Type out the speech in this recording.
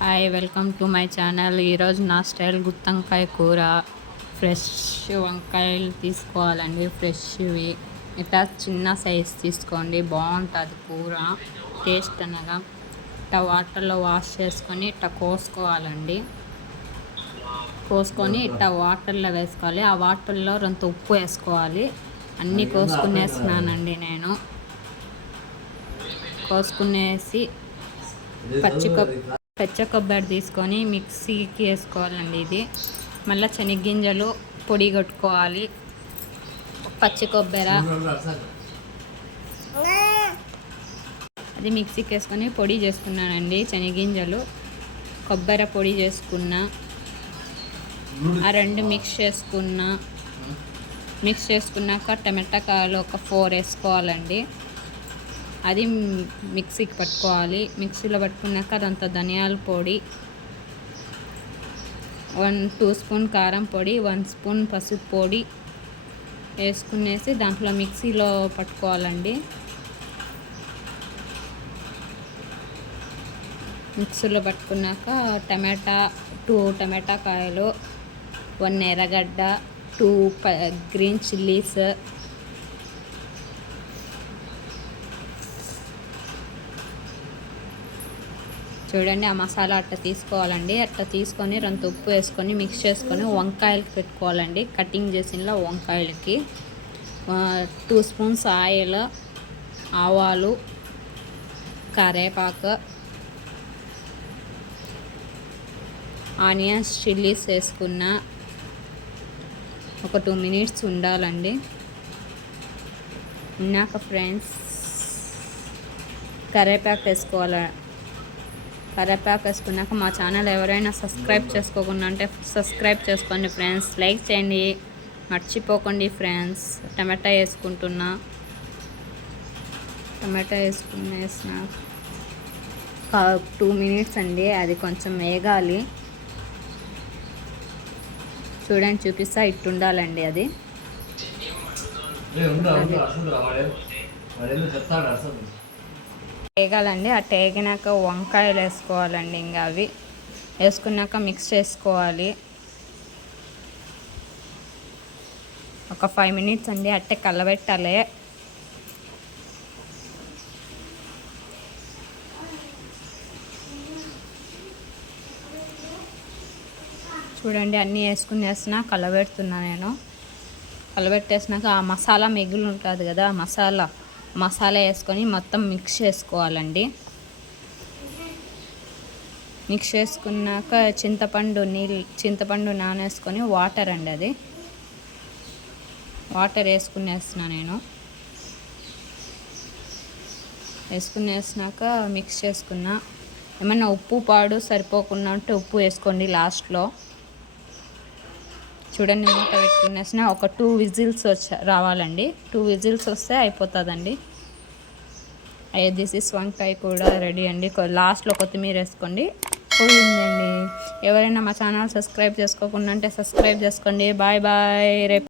Hi, welcome to my channel. ఈరోజు నా style గుత్తంకాయ కూర. ఫ్రెష్ వంకాయలు తీసుకోవాలండి, ఫ్రెష్వి. ఇట్లా చిన్న సైజ్ తీసుకోండి, బాగుంటుంది కూర టేస్ట్ అనగా. ఇట్లా వాటర్లో వాష్ చేసుకొని ఇట్లా కోసుకోవాలండి. కోసుకొని ఇట్లా వాటర్లో వేసుకోవాలి. ఆ వాటర్లో కొంత ఉప్పు వేసుకోవాలి. అన్నీ కోసుకునేసినానండి నేను. కోసుకునేసి పచ్చ కొబ్బరి తీసుకొని మిక్సీకి వేసుకోవాలండి. ఇది మళ్ళీ శనగ్గింజలు పొడి కొట్టుకోవాలి. పచ్చి కొబ్బరి అది మిక్సీకి వేసుకొని పొడి చేసుకున్నానండి. శనగింజలు కొబ్బరి పొడి చేసుకున్నా. ఆ రెండు మిక్స్ చేసుకున్నాక టమాటాకాయలు ఒక 4 వేసుకోవాలండి. అది మిక్సీకి పట్టుకోవాలి. మిక్సీలో పట్టుకున్నాక అదంతా ధనియాల పొడి, 2 స్పూన్ కారం పొడి, 1 స్పూన్ పసుపు పొడి వేసుకునేసి దాంట్లో మిక్సీలో పట్టుకోవాలండి. మిక్సీలో పట్టుకున్నాక 2 టమాటా కాయలు, 1 ఎర్రగడ్డ, 2 గ్రీన్ చిల్లీస్, చూడండి. ఆ మసాలా అట్లా తీసుకోవాలండి. అట్లా తీసుకొని కొంత ఉప్పు వేసుకొని మిక్స్ చేసుకొని వంకాయలకి పెట్టుకోవాలండి. కటింగ్ చేసిన వంకాయలకి 2 స్పూన్స్ ఆయిల్, ఆవాలు, కరివేపాకు, ఆనియన్స్, చిల్లీస్ వేసుకున్న ఒక 2 మినిట్స్ ఉండాలండి. ఉన్నాక ఫ్రెండ్స్ కరివేపాకు వేసుకోవాలి. కరివేపాకు వేసుకున్నాక మా ఛానల్ ఎవరైనా సబ్స్క్రైబ్ చేసుకోకుండా అంటే సబ్స్క్రైబ్ చేసుకోండి ఫ్రెండ్స్. లైక్ చేయండి, మర్చిపోకండి ఫ్రెండ్స్. టమాటా వేసుకుంటున్నా. టమాటా వేసిన 2 మినిట్స్ అండి. అది కొంచెం వేగాలి. చూడండి, చూపిస్తా. ఇట్టు ఉండాలండి. అది వేగాలండి. ఆ వేగినాక వంకాయలు వేసుకోవాలండి. ఇంకా అవి వేసుకున్నాక మిక్స్ చేసుకోవాలి. ఒక 5 మినిట్స్ అండి అట్టే కలబెట్టాలి. చూడండి, అన్నీ వేసుకునేసిన కలబెడుతున్నా నేను. కలబెట్టేసినాక ఆ మసాలా మిగిలి ఉంటుంది కదా, మసాలా వేసుకొని మొత్తం మిక్స్ చేసుకోవాలండి. మిక్స్ చేసుకున్నాక చింతపండు నానేసుకొని వాటర్ అండి, అది వాటర్ వేసుకునేస్తున్నా నేను. వేసుకునేసినాక మిక్స్ చేసుకున్నా. ఏమన్నా ఉప్పు పాడు సరిపోకుండా ఉంటే ఉప్పు వేసుకోండి లాస్ట్లో. చూడండి, మూట పెట్టుకునేసిన ఒక 2 విజిల్స్ రావాలండి. 2 విజిల్స్ వస్తే అయిపోతుందండి. దిస్ ఇస్ వంకాయ కూడా రెడీ అండి. లాస్ట్లో కొత్తిమీర వేసుకోండి. పోయిందండి. ఎవరైనా మా ఛానల్ సబ్స్క్రైబ్ చేసుకోకుండా అంటే సబ్స్క్రైబ్ చేసుకోండి. Bye bye. రేపు